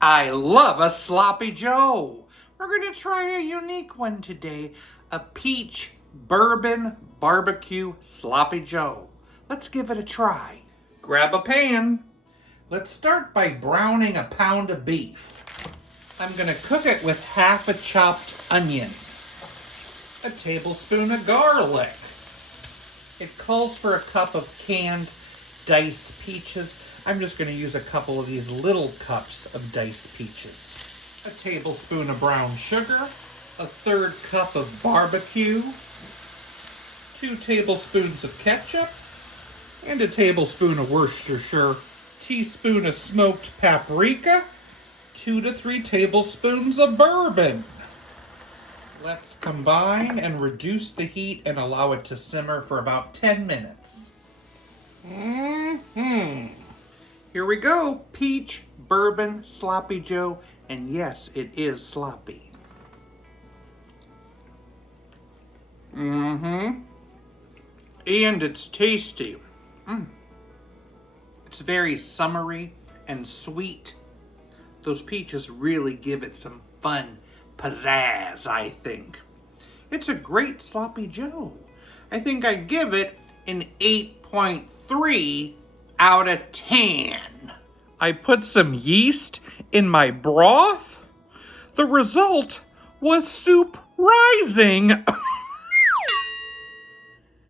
I love a sloppy joe. We're gonna try a unique one today, a peach bourbon barbecue sloppy joe. Let's give it a try. Grab a pan. Let's start by browning a pound of beef. I'm gonna cook it with half a chopped onion, a tablespoon of garlic. It calls for a cup of canned diced peaches. I'm just going to use a couple of these little cups of diced peaches. A tablespoon of brown sugar, a third cup of barbecue, 2 tablespoons of ketchup, and a tablespoon of Worcestershire, teaspoon of smoked paprika, 2 to 3 tablespoons of bourbon. Let's combine and reduce the heat and allow it to simmer for about 10 minutes. Here we go, peach bourbon sloppy joe, and yes, it is sloppy. And it's tasty. It's very summery and sweet. Those peaches really give it some fun pizzazz, I think. It's a great sloppy joe. I think I'd give it an 8.3 out of 10. I put some yeast in my broth. The result was soup rising.